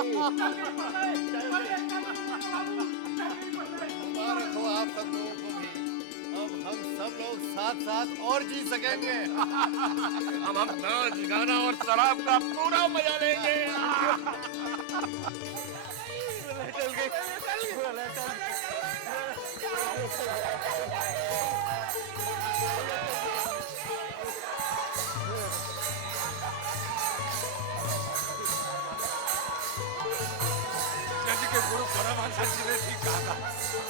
मुबारक हो आप सब लोगों को भी। अब हम सब लोग साथ साथ और जी सकेंगे। अब हम नाच गाना और शराब का पूरा मजा लेंगे। चल गई। जज के गुरु परमहंस जी ने ठीक कहा था,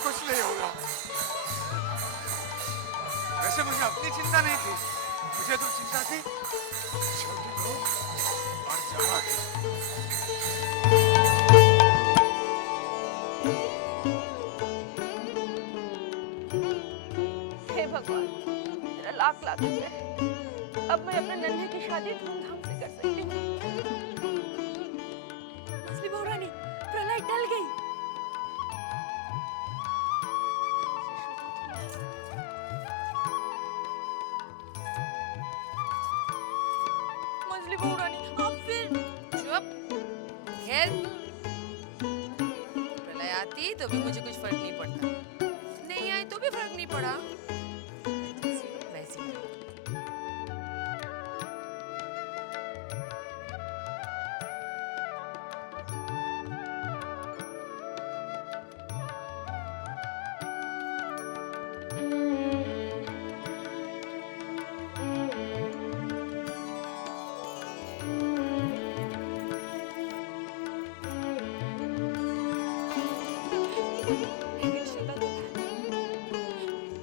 कुछ नहीं होगा। वैसे मुझे अपनी चिंता नहीं थी, मुझे तो चिंता थी छोटी को और जमा की। हे भगवान, तेरा लाख लाख शुक्र है। अब मैं अपने नन्हे की शादी धूमधाम से कर सकती हूँ। मछली बहू रानी, प्रलय टल गई। मछली बहू रानी, आप फिर चुप। खैर, प्रलय आती तो भी मुझे कुछ फर्क नहीं पड़ता, नहीं आई तो भी फर्क नहीं पड़ा। जैसी हूँ, वैसी हूँ।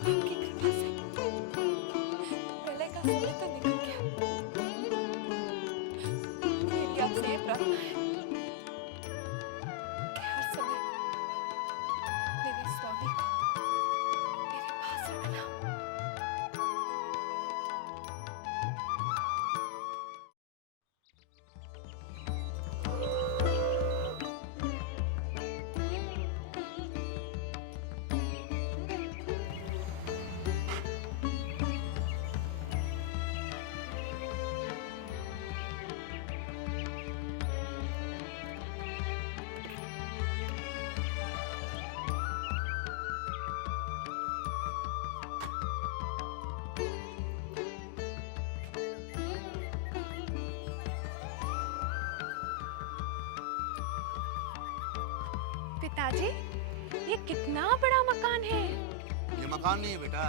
आपकी कृपा से प्रलय का समय तो निकल गया। मेरी आपसे ये प्रार्थना है कि हर समय मेरे स्वामी को मेरे पास रखना। पिताजी, ये कितना बड़ा मकान है। ये मकान नहीं है बेटा,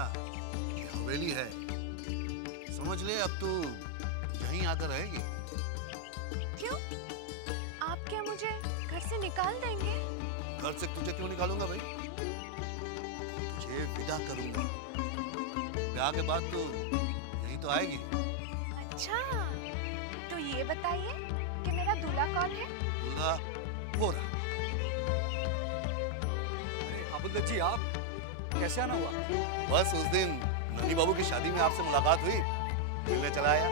ये हवेली है। समझ ले, अब तू यहीं आकर रहेगी। क्यों? आप क्या मुझे घर से निकाल देंगे? घर से तुझे क्यों निकालूंगा भाई? तुझे विदा करूंगा। ब्याह के बाद तू यहीं तो आएगी। अच्छा, तो ये बताइए कि मेरा दूल्हा कौन है? दूल्हा वो रहा। अबुल दत्त जी, आप कैसे आना हुआ? बस उस दिन ननी बाबू की शादी में आपसे मुलाकात हुई, मिलने चला आया।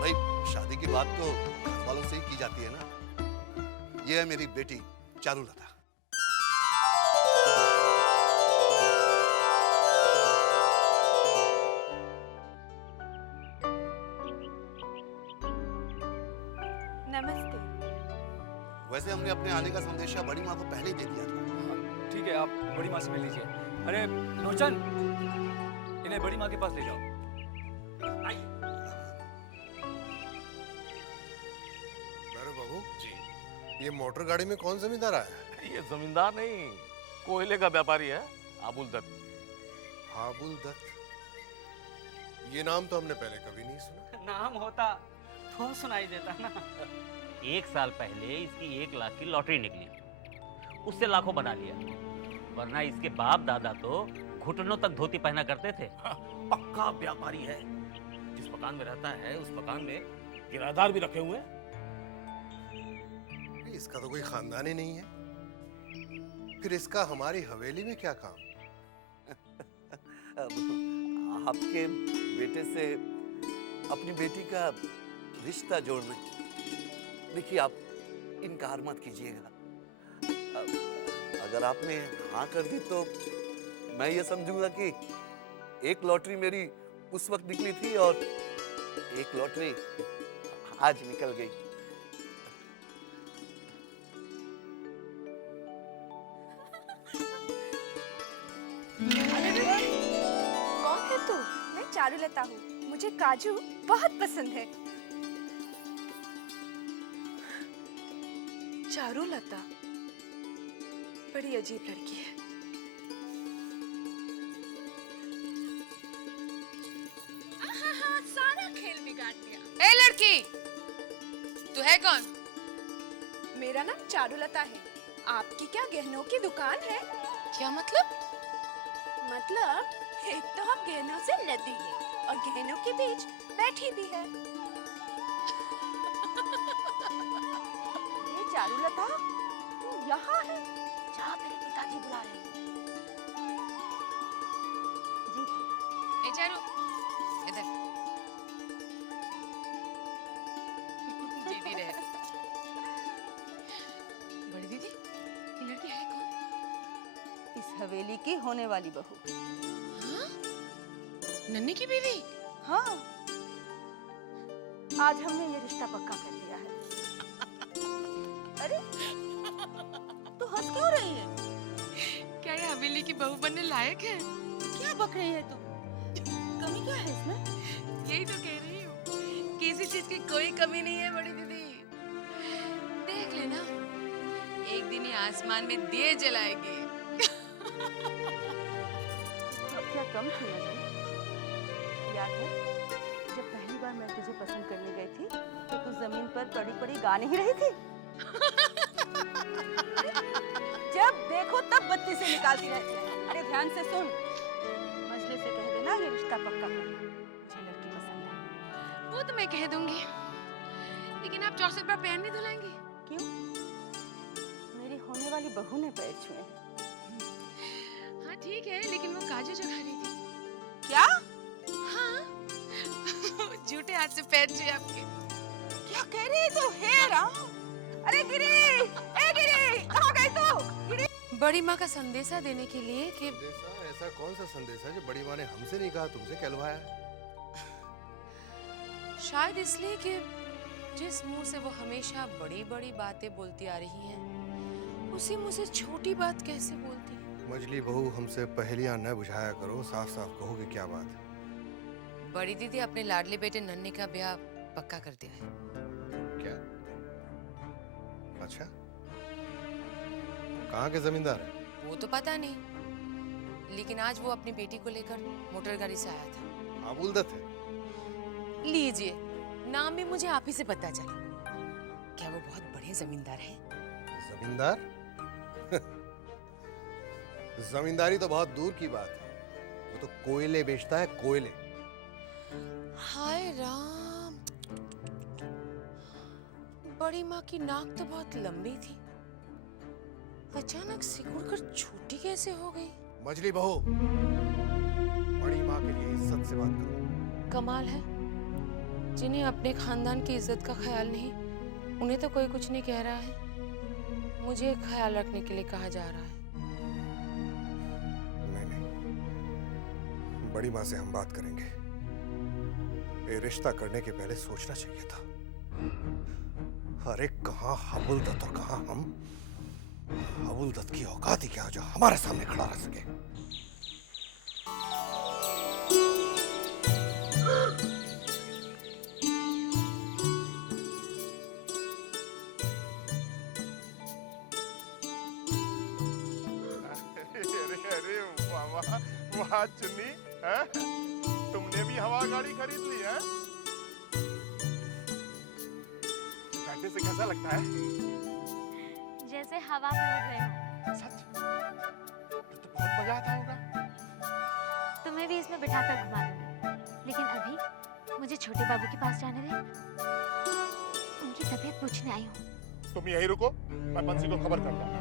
भाई, शादी की बात तो घर वालों से ही की जाती है ना। ये है मेरी बेटी चारुलता। नमस्ते। वैसे हमने अपने आने का संदेशा बड़ी माँ को पहले ही दे दिया था। ठीक है, आप बड़ी माँ से मिल लीजिए। अरे लोचन, इन्हें बड़ी माँ के पास ले जाओ। अरे बाबू जी, ये मोटर गाड़ी में कौन जमींदार आया है? ये जमींदार नहीं, कोयले का व्यापारी है, आबुल दत्त। आबुल दत्त, ये नाम तो हमने पहले कभी नहीं सुना। नाम होता तो सुनाई देता ना। 1 साल पहले इसकी 1 लाख की लॉटरी निकली, उससे लाखों बना लिया, वरना इसके बाप दादा तो घुटनों तक धोती पहना करते थे। पक्का व्यापारी है, जिस मकान में रहता है उस मकान में किराएदार भी रखे हुए हैं। इसका तो कोई खानदान ही नहीं है, फिर इसका हमारी हवेली में क्या काम? आपके बेटे से अपनी बेटी का रिश्ता जोड़ना। देखिए, आप इनकार मत कीजिएगा। अगर आपने हाँ कर दी तो मैं ये समझूंगा कि एक लॉटरी मेरी उस वक्त निकली थी और एक लॉटरी आज निकल गई। चारुलता हूँ। मुझे काजू बहुत पसंद है। चारुलता बड़ी अजीब लड़की है। सारा खेल बिगाड़ दिया। ए लड़की, तू है कौन? मेरा नाम चारुलता है। आपकी क्या गहनों की दुकान है? क्या मतलब? मतलब एक तो हम गहनों से लदी है और गहनों के बीच बैठी भी है। ये चारुलता, तू यहाँ है? जा, तेरे पिताजी बुला रहे हैं। जी ए चारू, इधर। जीती रहे। बड़ी दीदी, ये लड़की है कौन? इस हवेली की होने वाली बहू। हाँ? नन्ही की बीवी? हाँ, आज हमने ये रिश्ता पक्का कर दिया है। अरे, तू हंस क्यों रही है? क्या ये हवेली की बहू बनने लायक है? क्या बक रही है तू? कमी क्या है इसमें? यही तो कह रही हूँ, किसी चीज की कोई कमी नहीं है बड़ी दीदी। देख लेना, एक दिन ये आसमान में दिए जलाएगी। अब क्या कम थी मुझे? याद है जब पहली बार मैं तुझे पसंद करने गई थी तो तू जमीन पर पड़ी पड़ी गा नहीं रही थी? जब देखो तब बत्ती से निकालती रहती है। अरे ध्यान से सुन, मजले से कह देना ये रिश्ता पक्का कर लो। मुझे लड़की पसंद है। वो तो मैं कह दूंगी, लेकिन आप 64 बार पैर नहीं धुलाएंगी? क्यों? मेरी होने वाली बहू ने पैर छुए हैं। हाँ ठीक है, लेकिन वो काजू जो खा रही थी। क्या? हाँ। झूठे हाथ से पैर छुए आपके। क्या कह रही है तू? हे राम! अरे गिरी! ए गिरी! कहाँ गई तू? गिरी! बड़ी माँ का संदेशा देने के लिए कि संदेशा? ऐसा कौन सा संदेश है जो बड़ी माँ ने हमसे नहीं कहा, तुमसे कहलवाया? शायद इसलिए कि जिस मुंह से वो हमेशा बड़ी बड़ी बातें बोलती आ रही हैं, उसी मुंह से छोटी बात कैसे बोलती है? मजली बहू, हमसे पहेलियां न बुझाया करो, साफ साफ कहो कि क्या बात है। बड़ी दीदी अपने लाडले बेटे नन्हे का ब्याह पक्का कर दिया है। क्या? अच्छा, कहाँ के जमींदार है? वो तो पता नहीं, लेकिन आज वो अपनी बेटी को लेकर मोटर गाड़ी से आया था। आबुल दत्त है? लीजिए, नाम भी मुझे आप ही से पता चला। क्या वो बहुत बड़े जमींदार हैं? जमींदार? जमींदारी तो बहुत दूर की बात है, वो तो कोयले बेचता है, कोयले। हाय राम, बड़ी माँ की नाक तो बहुत लंबी थी, अचानक सिकुड़ कर छोटी कैसे हो गई? मजली बहू, बड़ी माँ के लिए इज्जत से बात करो। कमाल है, जिन्हें अपने खानदान की इज्जत का ख्याल नहीं, उन्हें तो कोई कुछ नहीं कह रहा है। मुझे ख्याल रखने के लिए कहा जा रहा है। नहीं, बड़ी माँ से हम बात करेंगे। ये रिश्ता करने के पहले सोचना चाहिए था। अरे कहाँ अबुल दत्त और कहाँ हम? अबुल दत्त की औकात ही क्या जो हमारे सामने खड़ा रह सके। वाह चुन्नी, हैं? तुमने भी हवा गाड़ी खरीद ली है? बैठने से कैसा लगता है? जैसे हवा में उड़ रहे हो। सच? तो बहुत मजा आता होगा। तुम्हें भी इसमें बिठाकर घुमा दूंगी, लेकिन अभी मुझे छोटे बाबू के पास जाने दे। उनकी तबीयत पूछने आई हूँ। तुम यहीं रुको, मैं बंसी को खबर करता हूँ।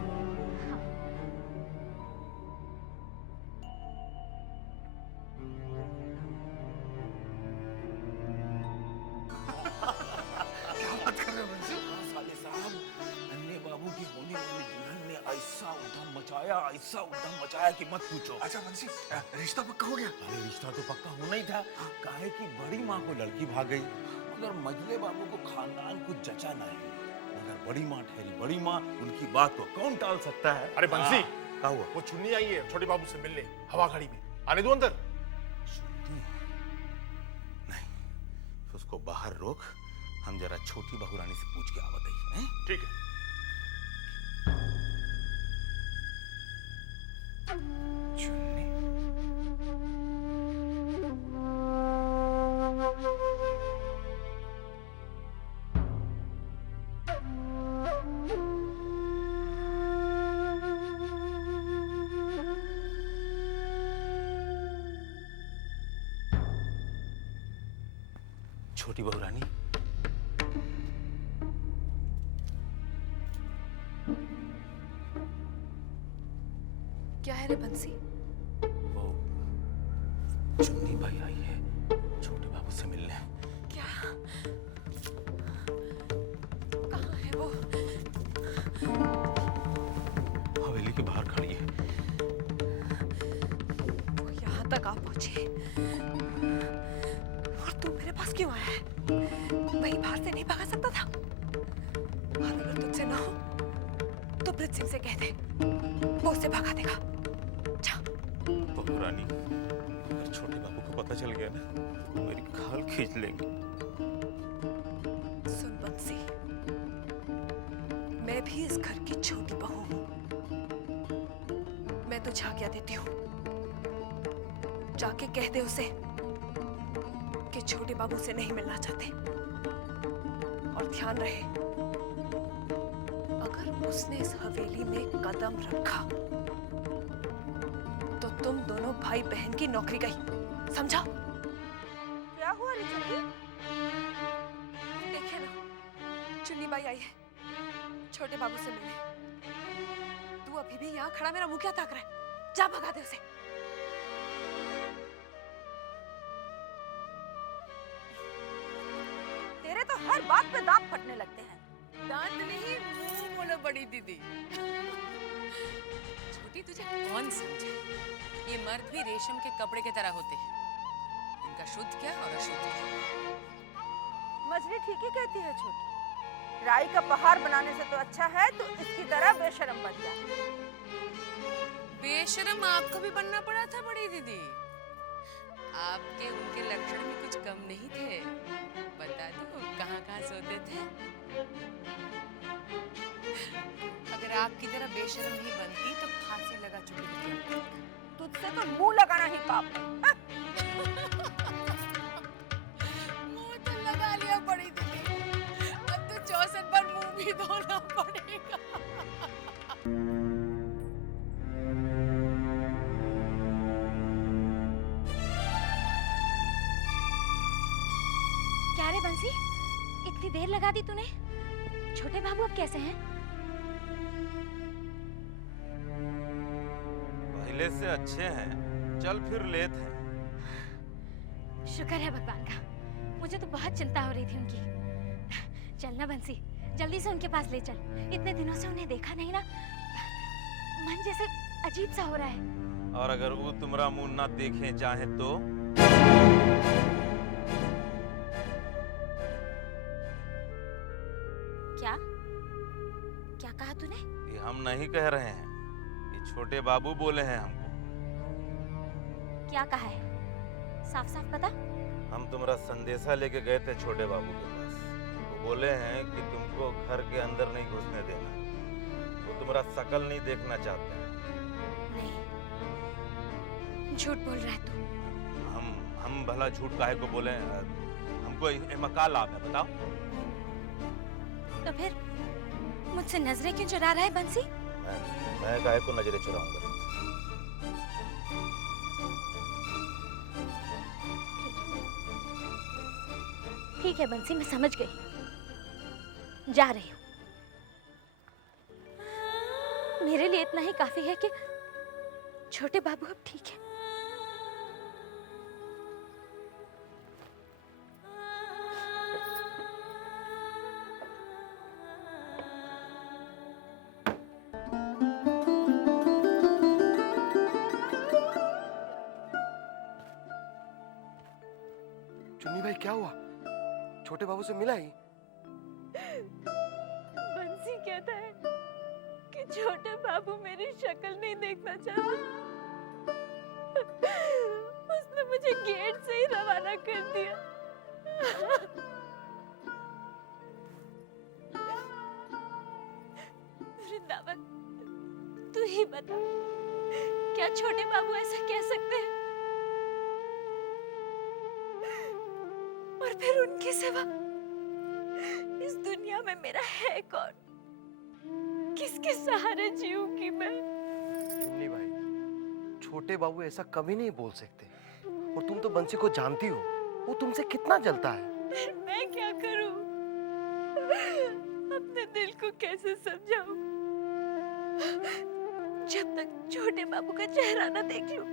ऐसा उद्यम मचाया कि मत पूछो। अच्छा बंसी, रिश्ता पक्का हो गया? अरे रिश्ता तो पक्का होना ही था, काहे कि बड़ी माँ को लड़की भाग गई, मगर मजले बाबू को खानदान कुछ जचा नहीं, मगर बड़ी माँ ठहरी बड़ी माँ, उनकी बात को कौन टाल सकता है? अरे बंसी, क्या हुआ? वो चुन्नी आई है छोटे बाबू से मिलने हवा गाड़ी में, आने दो अंदर। उसको बाहर रोक, हम जरा छोटी बहू रानी से पूछ के आवत हैं। ठीक है। चुन्नी। छोटी बहू रानी, क्या है रे बंसी? वो चुन्नी भाई आई है छोटे बाबू से मिलने। क्या? कहाँ है वो? हवेली के बाहर खड़ी है। वो यहाँ तक आ पहुंची और तू मेरे पास क्यों आया है? वही बाहर से नहीं भागा सकता था? और अगर तुझसे ना हो तो ब्रिज सिंह से कह दे, वो उसे भगा देगा। जा। बहू रानी, अगर छोटे बाबू को पता चल गया ना, वो मेरी खाल खींच लेंगे। सुन बंसी, मैं भी इस घर की छोटी बहू हूँ। मैं तुझे आज्ञा देती हूँ, जाके कह दे उसे कि छोटे बाबू से नहीं मिलना चाहते। और ध्यान रहे, अगर उसने इस हवेली में कदम रखा तो तुम दोनों भाई बहन की नौकरी गई, समझा? क्या हुआ रे चुन्नी? देखिए ना, चुन्नी बाई आई है छोटे बाबू से मिलने। तू अभी भी यहाँ खड़ा मेरा मुंह क्या ताक रहा है? जा भगा दे उसे। तेरे तो हर बात पे दांत फटने लगते हैं। दांत नहीं, मुंह बोलो बड़ी दीदी। छोटी, तुझे कौन समझे? ये मर्द भी रेशम के कपड़े की तरह होते हैं, इनका शुद्ध क्या और अशुद्ध क्या। मछली ठीक ही कहती है छोटी। राई का पहाड़ बनाने से तो अच्छा है तू इसकी तरह बेशरम बन जा। बेशरम आपको भी बनना पड़ा था बड़ी दीदी। आपके उनके लक्षण भी कुछ कम नहीं थे। बता दो कहाँ सोते थे? अगर आपकी तरह बेशरम नहीं बनती तो फांसी लगा चुकी थी। तुझसे तो मुंह लगाना ही पाप है। मुंह तो लगा लिया बड़ी दीदी, अब तो 64 बार मुंह भी धोना पड़ेगा। क्या रे बंसी, इतनी देर लगा दी तूने? छोटे बाबू अब कैसे हैं? पहले से अच्छे हैं, चल फिर लेते हैं। शुक्र है भगवान का, मुझे तो बहुत चिंता हो रही थी उनकी। चल ना बंसी, जल्दी से उनके पास ले चल। इतने दिनों से उन्हें देखा नहीं ना, मन जैसे अजीब सा हो रहा है। और अगर वो तुम्हारा मुंह ना देखे चाहे तो? क्या क्या कहा तूने? ये हम नहीं कह रहे हैं, ये छोटे बाबू बोले हैं हमको। क्या कहा है? साफ साफ बता। हम तुम्हारा संदेशा लेके गए थे छोटे बाबू के पास। वो बोले हैं कि तुमको घर के अंदर नहीं घुसने देना, वो तुम्हारा शकल नहीं देखना चाहते हैं। नहीं, झूठ बोल रहा है तू। हम भला झूठ काहे को बोले? हमको इसमें क्या लाभ है बताओ? तो फिर मुझसे नजरें क्यों चुरा रहा है बंसी? मैं काहे को नजरें चुराऊंगा तुमसे? ठीक है बंसी, मैं समझ गई, जा रही हूँ। मेरे लिए इतना ही काफी है कि छोटे बाबू अब ठीक है। चुन्नी भाई क्या हुआ? छोटे बाबू से मिला ही? बंसी कहता है कि छोटे बाबू मेरी शक्ल नहीं देखना चाहता। उसने मुझे गेट से ही रवाना कर दिया। ही बता, क्या छोटे बाबू ऐसा कह सकते हैं? और फिर उनके सिवा इस दुनिया में मेरा है कौन? किसके सहारे जीऊंगी मैं? चुन्नी भाई, छोटे बाबू ऐसा कभी नहीं बोल सकते। और तुम तो बंसी को जानती हो, वो तुमसे कितना जलता है। फिर मैं क्या करूं? अपने दिल को कैसे समझाऊं? जब तक छोटे बाबू का चेहरा ना देख लूं,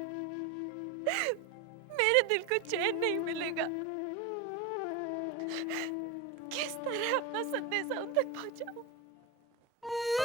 मेरे दिल को चैन नहीं मिलेगा। किस तरह अपना संदेशा उन तक पहुंचाऊं?